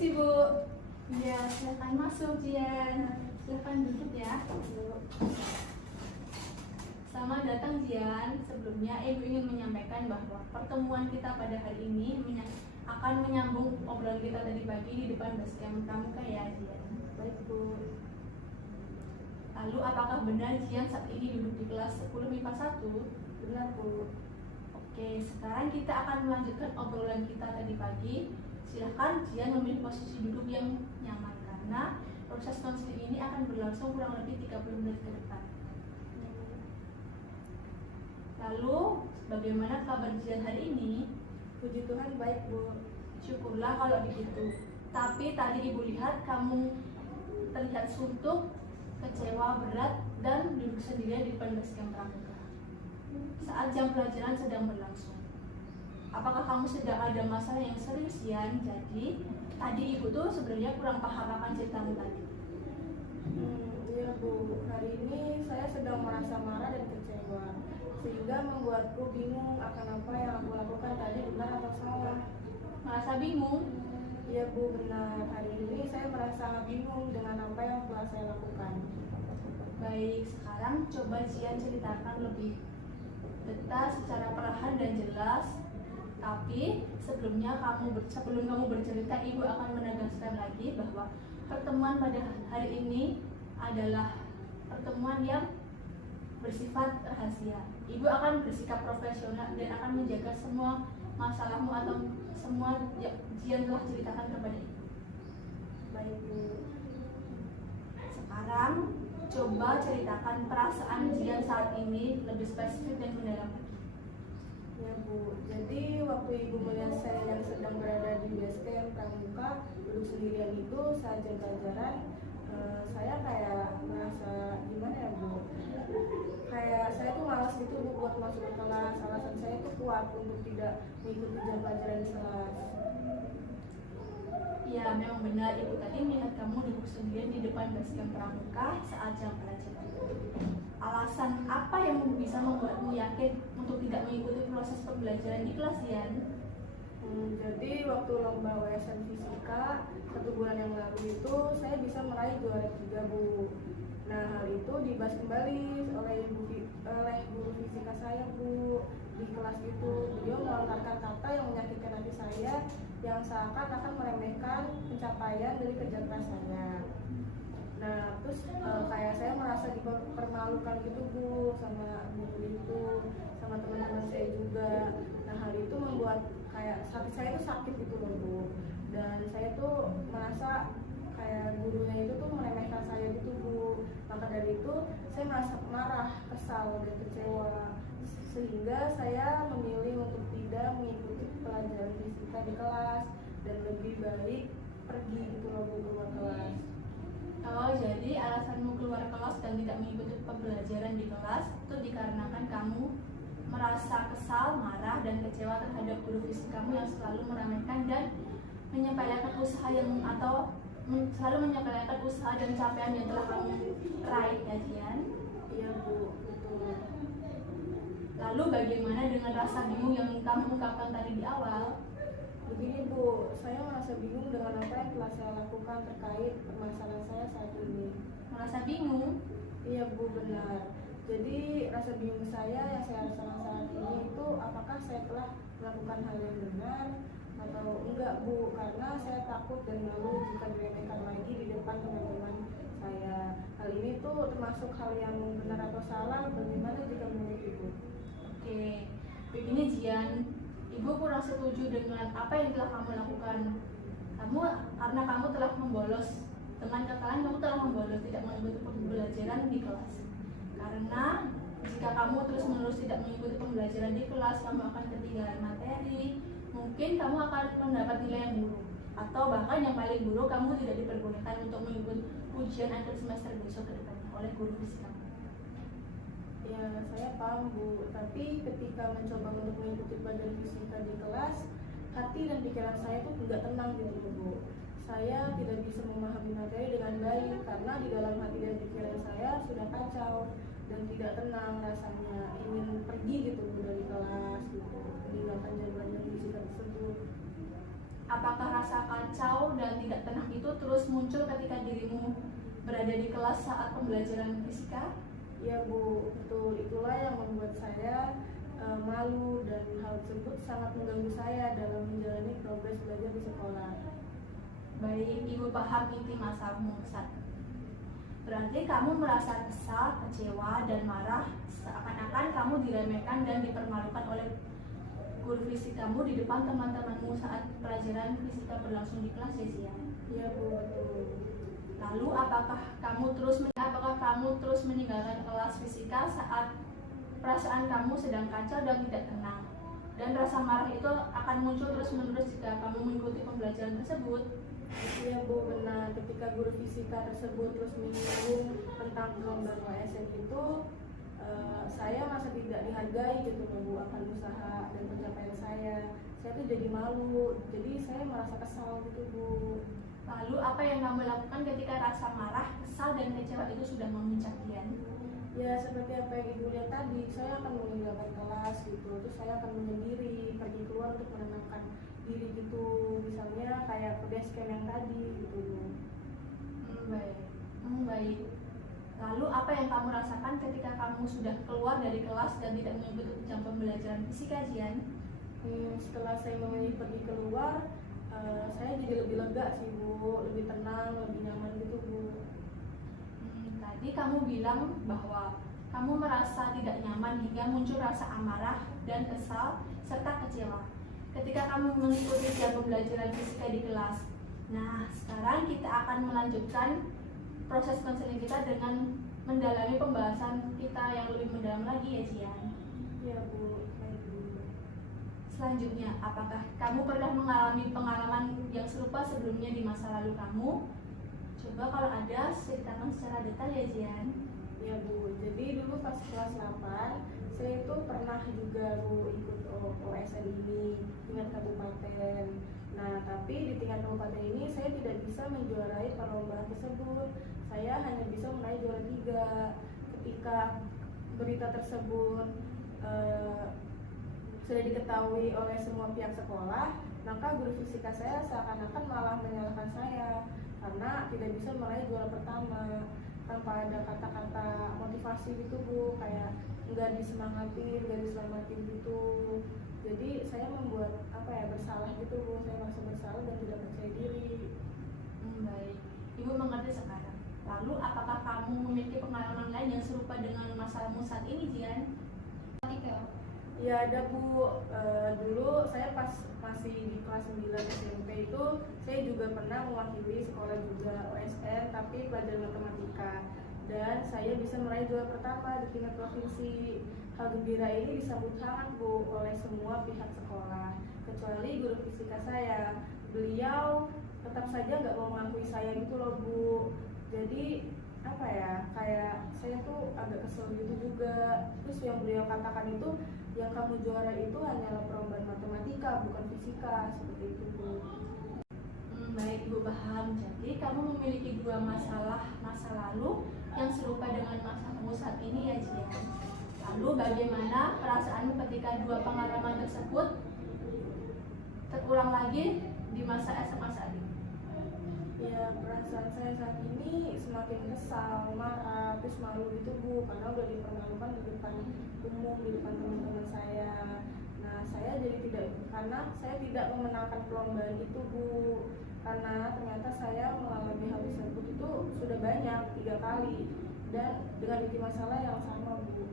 Permisi Bu. Ya, silakan masuk Jian. Silakan duduk ya. Selamat datang Jian. Sebelumnya Ibu ingin menyampaikan bahwa pertemuan kita pada hari ini akan menyambung obrolan kita tadi pagi di depan basecamp Pramuka ya Jian. Baik Bu. Lalu apakah benar Jian saat ini duduk di kelas 10 MIPA 1? Benar Bu. Oke, sekarang kita akan melanjutkan obrolan kita tadi pagi. Silahkan Jian memilih posisi duduk yang nyaman karena proses konseling ini akan berlangsung kurang lebih 30 menit ke depan. Lalu, bagaimana kabar Jian hari ini? Puji Tuhan baik Bu. Syukurlah kalau begitu. Tapi tadi Ibu lihat kamu terlihat suntuk, kecewa berat, dan duduk sendirian di depan basecamp Pramuka saat jam pelajaran sedang berlangsung. Apakah kamu sedang ada masalah yang serius, Jian? Jadi, tadi Ibu tuh sebenarnya kurang paham akan ceritamu tadi. Iya Bu, hari ini saya sedang merasa marah dan kecewa, sehingga membuatku bingung akan apa yang aku lakukan tadi benar atau salah. Merasa bingung? Iya Bu, benar. Hari ini saya merasa bingung dengan apa yang telah saya lakukan. Baik, sekarang coba Jian ceritakan lebih detail secara perlahan dan jelas. Tapi sebelum kamu bercerita, Ibu akan menegaskan lagi bahwa pertemuan pada hari ini adalah pertemuan yang bersifat rahasia. Ibu akan bersikap profesional dan akan menjaga semua masalahmu atau semua yang Jian telah ceritakan kepada Ibu. Baik Bu. Sekarang coba ceritakan perasaan Jian saat ini lebih spesifik dan mendalam lagi. Ya Bu, jadi waktu Ibu melihat saya yang sedang berada di basecamp Pramuka duduk sendirian itu saat jam pelajaran, saya kayak merasa gimana ya Bu, kayak saya tuh malas gitu Bu buat masuk ke kelas. Alasan saya tuh kuat untuk tidak mengikuti jam pelajaran di kelas. Ya, memang benar Ibu tadi melihat kamu duduk sendirian di depan basecamp Pramuka saat jam pelajaran. Alasan apa yang bisa membuatmu yakin untuk tidak mengikuti proses pembelajaran di kelas, Jian? Jadi waktu lomba wawasan fisika 1 bulan yang lalu itu saya bisa meraih juara 3 Bu. Nah hal itu dibahas kembali oleh guru fisika saya Bu di kelas itu. Beliau melontarkan kata yang menyakitkan hati saya, yang seakan-akan meremehkan pencapaian dari kerja keras saya. Nah terus kayak saya merasa dipermalukan gitu Bu sama guru itu, sama teman-teman saya juga. Nah hal itu membuat kayak hati saya itu sakit gitu loh Bu. Dan saya tuh merasa kayak gurunya itu tuh meremehkan saya gitu Bu. Maka dari itu saya merasa marah, kesal, dan kecewa, sehingga saya memilih untuk tidak mengikuti pelajaran fisika di kelas dan lebih baik pergi gitu loh Bu keluar kelas. Oh, jadi alasanmu keluar kelas dan tidak mengikuti pembelajaran di kelas itu dikarenakan kamu merasa kesal, marah, dan kecewa terhadap guru fisika kamu yang selalu meremehkan dan menyepelekan usaha selalu menyepelekan usaha dan capaian yang telah kamu raih, ya Jian? Iya Bu, betul. Lalu bagaimana dengan rasa bingung yang kamu ungkapkan tadi di awal? Begini Bu, saya merasa bingung dengan apa yang telah saya lakukan terkait permasalahan saya saat ini. Merasa bingung? Iya Bu, benar. Jadi rasa bingung saya yang saya rasakan saat ini itu apakah saya telah melakukan hal yang benar atau enggak Bu, karena saya takut dan malu jika diremehkan lagi di depan teman-teman saya. Hal ini tuh termasuk hal yang benar atau salah, bagaimana jika menurut Ibu? Oke, begini Jian, Ibu kurang setuju dengan apa yang telah kamu lakukan. Karena kamu telah membolos, dengan kata lain kamu telah membolos, tidak mengikuti pembelajaran di kelas. Karena jika kamu terus-menerus tidak mengikuti pembelajaran di kelas, kamu akan ketinggalan materi. Mungkin kamu akan mendapat nilai yang buruk, atau bahkan yang paling buruk, kamu tidak diperbolehkan untuk mengikuti ujian akhir semester besok ke depannya oleh guru fisika. Ya, saya paham Bu, tapi ketika mencoba untuk mengikuti pelajaran fisika di kelas, hati dan pikiran saya tuh tidak tenang gitu Bu. Saya tidak bisa memahami materi dengan baik karena di dalam hati dan pikiran saya sudah kacau dan tidak tenang rasanya, ingin pergi gitu Bu dari kelas gitu, meninggalkan pelajaran fisika tersebut. apakah rasa kacau dan tidak tenang itu terus muncul ketika dirimu berada di kelas saat pembelajaran fisika? Ya Bu, betul. Itulah yang membuat saya malu, dan hal tersebut sangat mengganggu saya dalam menjalani progres belajar di sekolah. Baik, Ibu paham inti masalahmu saat. Berarti kamu merasa kesal, kecewa, dan marah seakan-akan kamu diremehkan dan dipermalukan oleh guru fisikamu di depan teman-temanmu saat pelajaran fisika berlangsung di kelas ya Zian? Ya Bu, betul. Lalu apakah kamu terus meninggalkan kelas fisika saat perasaan kamu sedang kacau dan tidak tenang? Dan rasa marah itu akan muncul terus-menerus jika kamu mengikuti pembelajaran tersebut? Iya Bu, benar. Ketika guru fisika tersebut terus menyinggung tentang gelombang OSN itu, saya merasa tidak dihargai gitu Bu akan usaha dan pencapaian saya. Saya tuh jadi malu, jadi saya merasa kesal gitu Bu. Lalu apa yang kamu lakukan ketika rasa marah, kesal, dan kecewa itu sudah memuncak Dian? Ya seperti apa yang Ibu lihat tadi, saya akan meninggalkan kelas gitu, terus saya akan menyendiri, pergi keluar untuk menenangkan diri gitu, misalnya kayak ke base camp yang tadi gitu Bu. Baik. Lalu apa yang kamu rasakan ketika kamu sudah keluar dari kelas dan tidak mengikuti jam pembelajaran fisika Jian? Setelah saya memilih pergi keluar, saya jadi lebih lega sih Bu, lebih tenang, lebih nyaman gitu Bu. Tadi kamu bilang bahwa kamu merasa tidak nyaman hingga muncul rasa amarah dan kesal serta kecewa ketika kamu mengikuti jam pembelajaran fisika di kelas. Nah, sekarang kita akan melanjutkan proses konseling kita dengan mendalami pembahasan kita yang lebih mendalam lagi ya Jian. Iya Bu, baik Bu. Selanjutnya, apakah kamu pernah mengalami pengalaman yang serupa sebelumnya di masa lalu kamu? Coba kalau ada, ceritakan secara detail ya Jian. Ya Bu, jadi dulu pas kelas 8, saya itu pernah juga Bu ikut OSN ini tingkat kabupaten. Nah, tapi di tingkat kabupaten ini saya tidak bisa menjuarai perlombaan tersebut. Saya hanya bisa meraih juara 3. Ketika berita tersebut sudah diketahui oleh semua pihak sekolah, maka guru fisika saya seakan-akan malah menyalahkan saya karena tidak bisa meraih juara pertama, tanpa ada kata-kata motivasi gitu Bu, kayak nggak disemangatin, nggak diselamatin gitu. Jadi saya membuat bersalah gitu Bu, saya merasa bersalah dan tidak percaya diri. Baik, Ibu mengerti sekarang. Lalu apakah kamu memiliki pengalaman lain yang serupa dengan masalahmu saat ini Jian? Ya ada Bu, dulu saya pas masih di kelas 9 SMP itu saya juga pernah mewakili sekolah juga OSN tapi pelajaran matematika, dan saya bisa meraih juara pertama di tingkat provinsi. Hal gembira ini disambut hangat Bu oleh semua pihak sekolah kecuali guru fisika saya. Beliau tetap saja nggak mau mengakui saya gitu loh Bu. Jadi kayak saya tuh agak kesel gitu juga. Terus yang beliau katakan itu, yang kamu juara itu hanyalah perlombaan matematika bukan fisika, seperti itu Bu. Baik, Ibu paham. Jadi kamu memiliki dua masalah masa lalu yang serupa dengan masalahmu saat ini ya Jian. Lalu bagaimana perasaanmu ketika dua pengalaman tersebut terulang lagi di masa SMA saat ini? Ya, perasaan saya saat ini semakin kesal, marah, terus malu gitu Bu, karena udah dipermalukan di depan umum, di depan teman-teman saya. Nah, saya jadi karena saya tidak memenangkan perlombaan itu Bu, karena ternyata saya mengalami hal tersebut itu sudah banyak, 3 kali, dan dengan inti masalah yang sama Bu.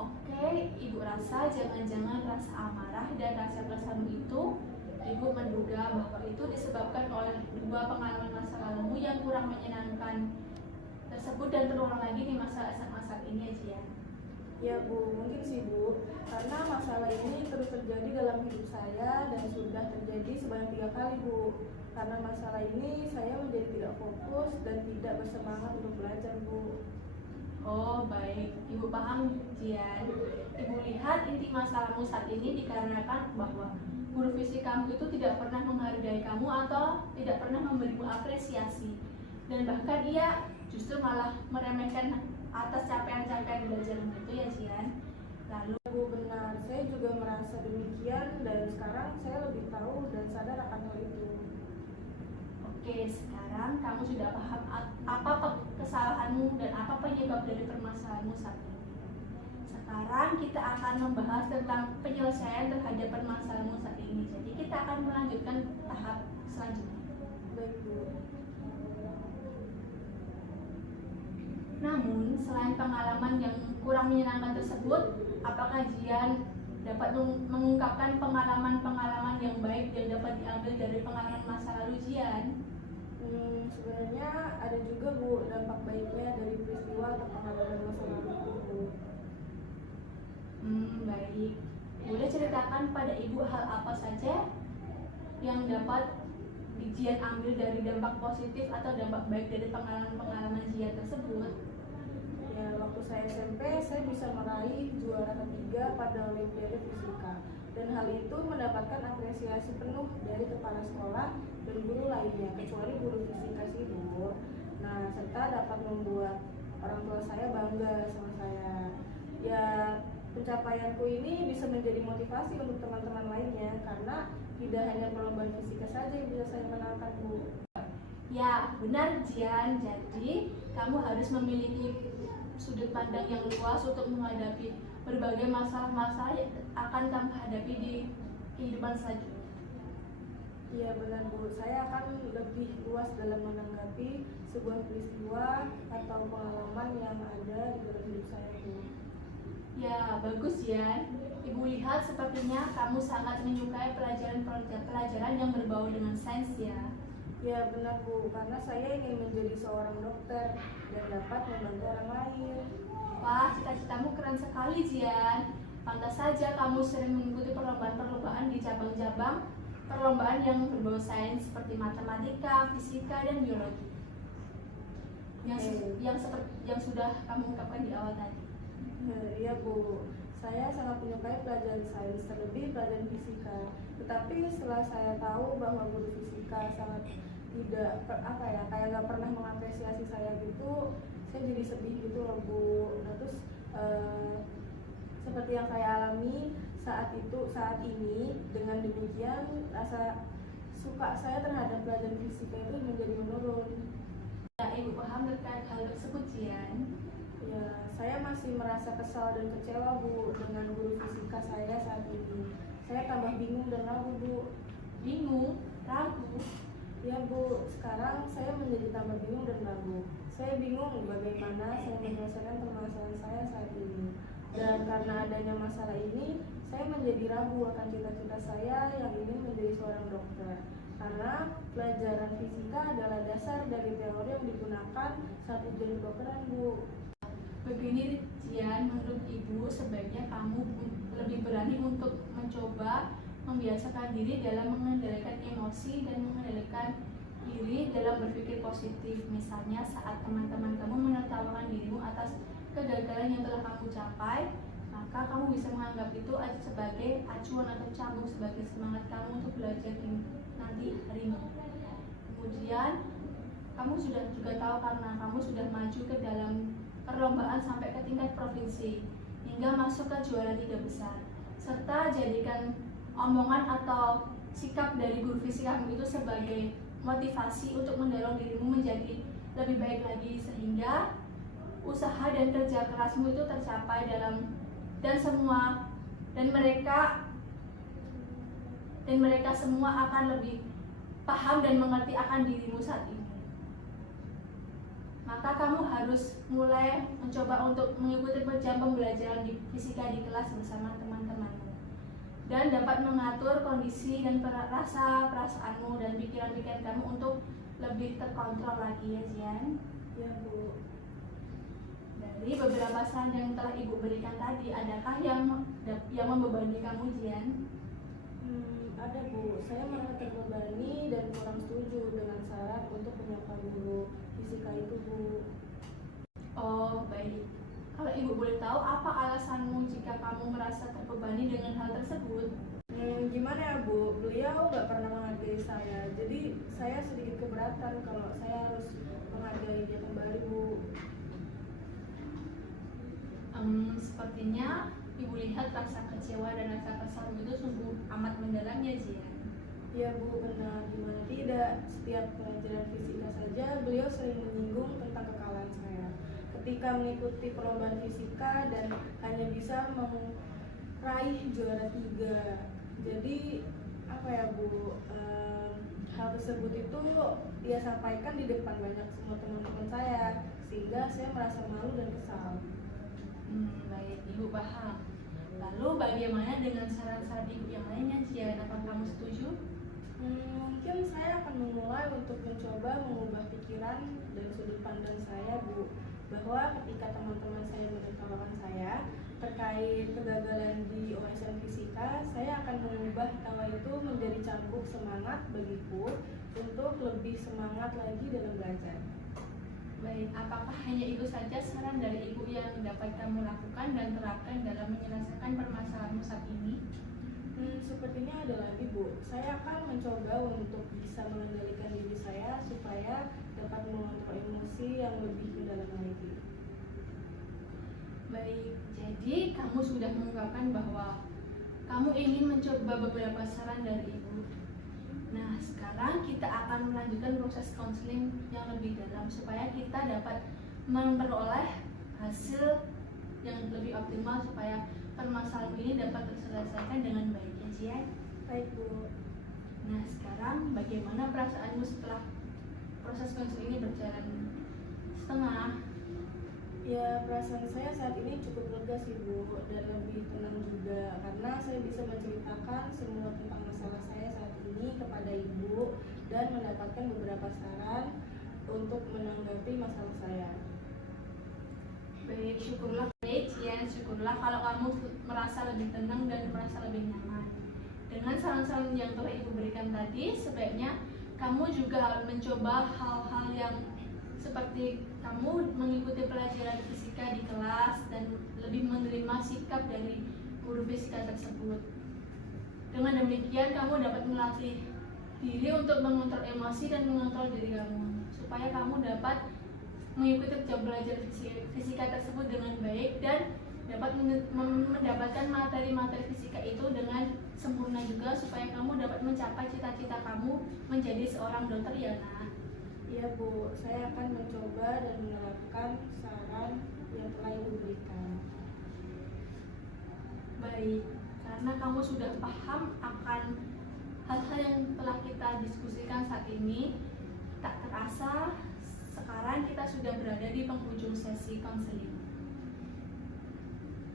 Oke, Ibu rasa jangan-jangan rasa amarah dan rasa bersalah itu Ibu menduga bahwa itu disebabkan oleh dua pengalaman masa lalumu yang kurang menyenangkan tersebut dan terulang lagi di masa SMA saat ini ya Jian. Ya Bu, mungkin sih Bu, karena masalah ini terus terjadi dalam hidup saya dan sudah terjadi sebanyak 3 kali Bu. Karena masalah ini saya menjadi tidak fokus dan tidak bersemangat untuk belajar Bu. Oh baik, Ibu paham Jian. Ibu lihat inti masalahmu saat ini dikarenakan bahwa guru fisikamu itu tidak pernah menghargai kamu atau tidak pernah memberimu apresiasi, dan bahkan ia justru malah meremehkan atas capaian-capaian belajarmu itu ya Jian. Lalu Bu, benar, saya juga merasa demikian dan sekarang saya lebih tahu dan sadar akan hal itu. Oke, sekarang kamu sudah paham apa kesalahanmu dan apa penyebab dari permasalahanmu saat ini. Sekarang kita akan membahas tentang penyelesaian terhadap permasalahanmu saat ini. Jadi kita akan melanjutkan tahap selanjutnya. Baik, Bu. Namun, selain pengalaman yang kurang menyenangkan tersebut, apakah Jian dapat mengungkapkan pengalaman-pengalaman yang baik yang dapat diambil dari pengalaman masa lalu Jian? Sebenarnya ada juga, Bu, dampak baiknya dari peristiwa atau pengalaman masa lalu itu. Baik. Boleh ceritakan pada Ibu hal apa saja yang dapat Jian ambil dari dampak positif atau dampak baik dari pengalaman-pengalaman Jian tersebut? Ya, waktu saya SMP, saya bisa meraih juara ketiga pada Olimpiade Fisika. Dan hal itu mendapatkan apresiasi penuh dari kepala sekolah dan guru lainnya, kecuali guru fisika sih, Bu. Nah, serta dapat membuat orang tua saya bangga sama saya. Ya, pencapaianku ini bisa menjadi motivasi untuk teman-teman lainnya, karena tidak hanya perlombaan fisika saja yang bisa saya menangkan, Bu. Ya, benar Jian. Jadi, kamu harus memiliki sudut pandang yang luas untuk menghadapi berbagai masalah-masalah yang akan kamu hadapi di kehidupan selanjutnya. Iya, benar, Bu. Saya akan lebih luas dalam menanggapi sebuah peristiwa atau pengalaman yang ada di dalam hidup saya, Bu. Ya, bagus Jian. Ibu lihat sepertinya kamu sangat menyukai pelajaran yang berbau dengan sains ya. Ya, benar, Bu. Karena saya ingin menjadi seorang dokter dan dapat membantu orang lain. Wah, cita-citamu keren sekali Jian. Pantas saja kamu sering mengikuti perlombaan-perlombaan di cabang-cabang perlombaan yang berbau sains seperti matematika, fisika, dan biologi. Yang sudah kamu ungkapkan di awal tadi. Iya, Bu. Saya sangat menyukai pelajaran sains, terlebih pelajaran fisika. Tetapi setelah saya tahu bahwa guru fisika sangat tidak kayak nggak pernah mengapresiasi saya gitu, saya jadi sedih gitu loh, Bu. Nah, terus seperti yang saya alami saat ini, dengan demikian rasa suka saya terhadap pelajaran fisika itu menjadi menurun. Ya, Ibu paham terkait hal tersebut Jian. Ya, saya masih merasa kesal dan kecewa, Bu, dengan guru fisika saya saat ini. Saya tambah bingung dan ragu, Bu. Bingung? Ragu? Ya, Bu, sekarang saya menjadi tambah bingung dan ragu. Saya bingung bagaimana saya menyelesaikan permasalahan saya saat ini. Dan karena adanya masalah ini, saya menjadi ragu akan cita-cita saya yang ingin menjadi seorang dokter. Karena pelajaran fisika adalah dasar dari teori yang digunakan saat ujian kedokteran, Bu. Begini Jian, menurut Ibu sebaiknya kamu lebih berani untuk mencoba membiasakan diri dalam mengendalikan emosi dan mengendalikan diri dalam berpikir positif. Misalnya saat teman-teman kamu menertawakan dirimu atas kegagalan yang telah kamu capai, maka kamu bisa menganggap itu sebagai acuan atau cambuk sebagai semangat kamu untuk belajar nanti hari ini. Kemudian kamu sudah juga tahu karena kamu sudah maju ke dalam perlombaan sampai ke tingkat provinsi hingga masuk ke juara 3 besar, serta jadikan omongan atau sikap dari guru fisika kamu itu sebagai motivasi untuk mendorong dirimu menjadi lebih baik lagi, sehingga usaha dan kerja kerasmu itu tercapai dan mereka semua akan lebih paham dan mengerti akan dirimu saat ini. Maka kamu harus mulai mencoba untuk mengikuti jam pembelajaran di fisika di kelas bersama teman-temanmu, dan dapat mengatur kondisi dan perasaanmu dan pikiran-pikiran kamu untuk lebih terkontrol lagi ya Jian. Ya, Bu. Dari beberapa saran yang telah Ibu berikan tadi, adakah yang membebani kamu Jian? Ada, Bu. Saya merasa terbebani dan kurang setuju dengan saran untuk menyiapkan guru fisika itu, Bu. Oh, baik. Kalau Ibu boleh tahu, apa alasanmu jika kamu merasa terbebani dengan hal tersebut? Gimana ya, Bu? Beliau nggak pernah menghargai saya, jadi saya sedikit keberatan kalau saya harus menghargai dia kembali, Bu. Sepertinya Ibu lihat rasa kecewa dan rasa kesal itu sungguh amat mendalam ya Jian. Ya Bu, benar. Gimana tidak, setiap pelajaran fisika saja beliau sering menyinggung tentang kekalahan saya. Ketika mengikuti perlombaan fisika dan hanya bisa meraih juara 3. Jadi apa ya Bu, hal tersebut itu dia sampaikan di depan banyak semua teman-teman saya, sehingga saya merasa malu dan kesal. Baik, Ibu paham. Lalu bagaimana dengan saran-saran Ibu yang lainnya Jian? Apakah kamu setuju? Mungkin saya akan memulai untuk mencoba mengubah pikiran dan sudut pandang saya Bu, bahwa ketika teman-teman saya menertawakan saya terkait kegagalan di OSN Fisika, saya akan mengubah tawa itu menjadi cambuk semangat bagiku untuk lebih semangat lagi dalam belajar. Baik, apakah hanya itu saja saran dari Ibu yang dapat kamu lakukan dan terapkan dalam menyelesaikan permasalahanmu saat ini? Sepertinya ada lagi Bu. Saya akan mencoba untuk bisa mengendalikan diri saya supaya dapat mengontrol emosi yang lebih mendalam lagi. Baik, jadi kamu sudah mengungkapkan bahwa kamu ingin mencoba beberapa saran dari Ibu. Nah, sekarang kita akan melanjutkan proses konseling yang lebih dalam supaya kita dapat memperoleh hasil yang lebih optimal supaya permasalahan ini dapat terselesaikan dengan baik ya Jian. Baik Bu. Nah, sekarang bagaimana perasaanmu setelah proses konseling ini berjalan setengah? Ya, perasaan saya saat ini cukup lega sih Bu, dan lebih tenang juga karena saya bisa menceritakan semua tentang masalah saya saat ini kepada Ibu dan mendapatkan beberapa saran untuk menanggapi masalah saya. Baik, syukurlah Jian, syukurlah kalau kamu merasa lebih tenang dan merasa lebih nyaman. Dengan saran-saran yang telah Ibu berikan tadi, sebaiknya kamu juga harus mencoba hal-hal yang seperti kamu mengikuti pelajaran fisika di kelas dan lebih menerima sikap dari guru fisika tersebut. Dengan demikian kamu dapat melatih diri untuk mengontrol emosi dan mengontrol diri kamu supaya kamu dapat mengikuti jam belajar fisika tersebut dengan baik dan dapat mendapatkan materi-materi fisika itu dengan sempurna juga supaya kamu dapat mencapai cita-cita kamu menjadi seorang dokter ya Nak. Iya Bu, saya akan mencoba dan menerapkan saran yang telah Ibu berikan. Baik, karena kamu sudah paham akan hal-hal yang telah kita diskusikan saat ini, tak terasa sekarang kita sudah berada di penghujung sesi konseling.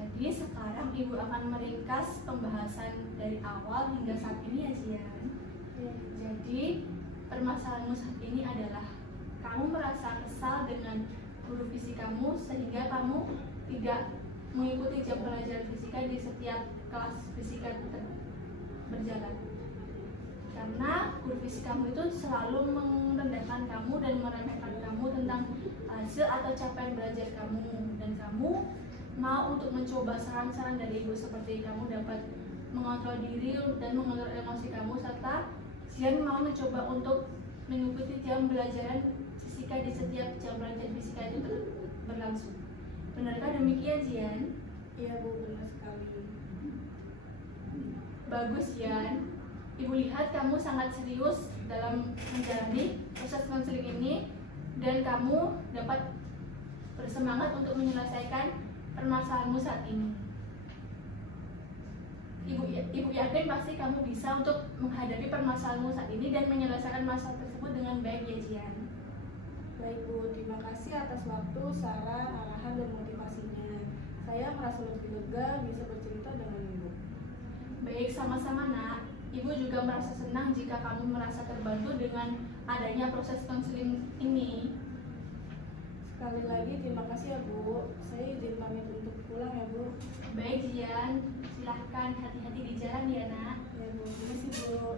Jadi sekarang Ibu akan meringkas pembahasan dari awal hingga saat ini ya Jian. Jadi permasalahanmu saat ini adalah kamu merasa kesal dengan guru fisikamu sehingga kamu tidak mengikuti jam pelajaran fisika di setiap kelas fisika berjalan. Karena guru fisikamu itu selalu merendahkan kamu dan meremehkan kamu tentang hasil atau capaian belajar kamu, dan kamu mau untuk mencoba saran-saran dari Ibu seperti kamu dapat mengontrol diri dan mengontrol emosi kamu, serta Jian mau mencoba untuk mengikuti jam pelajaran fisika di setiap jam pelajaran fisika itu berlangsung. Benarkah demikian Jian? Iya Bu, benar sekali. Bagus Jian. Ibu lihat kamu sangat serius dalam menjalani proses konseling ini dan kamu dapat bersemangat untuk menyelesaikan permasalahanmu saat ini. Ibu yakin pasti kamu bisa untuk menghadapi permasalahanmu saat ini dan menyelesaikan masalah tersebut dengan baik ya Jian. Baik Bu, terima kasih atas waktu, saran, arahan, dan motivasinya. Saya merasa lebih lega bisa bercerita dengan Ibu. Baik, sama-sama Nak. Ibu juga merasa senang jika kamu merasa terbantu dengan adanya proses konseling ini. Sekali lagi terima kasih ya Bu. Saya izin pamit untuk pulang ya Bu. Baik Jian, silahkan hati-hati di jalan ya Nak. Ya Bu, terima kasih Bu.